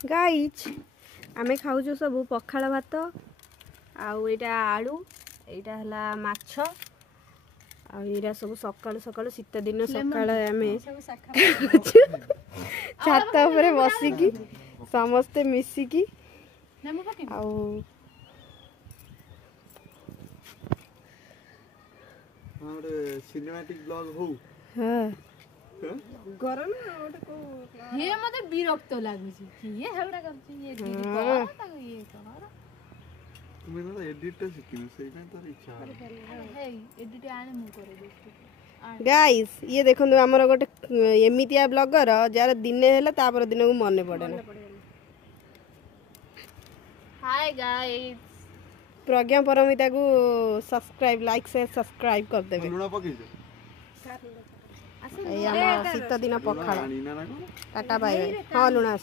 Guys आमे खाऊछु सब पखाड़ भात आउ एटा आलू एटा हला माछ आ एरा सब सकाळ सकाळ शीत दिन सकाळ आमे छात ऊपर बसिकी समस्ते मिसिकी आउ हमरे सिनेमैटिक ब्लॉग हो हां गरम ये मते विरक्त लागुची ये हेवडा करची ये दीदी कोन ताको ये कर तुम्हें ना एडिट शिखिन से में तो इच्छा हे एडिट आने मु करे दे गाइस ये देखो हमर गोटे एमितिया ब्लॉगर जार दिने हेला तापर दिन को मने पड़े ना हाय गाइस प्रज्ञा परमिता को सब्सक्राइब लाइक से सब्सक्राइब कर देबे लुणा पके शीत दिन पखाड़ टाटा बाय बाय हाँ लुणा।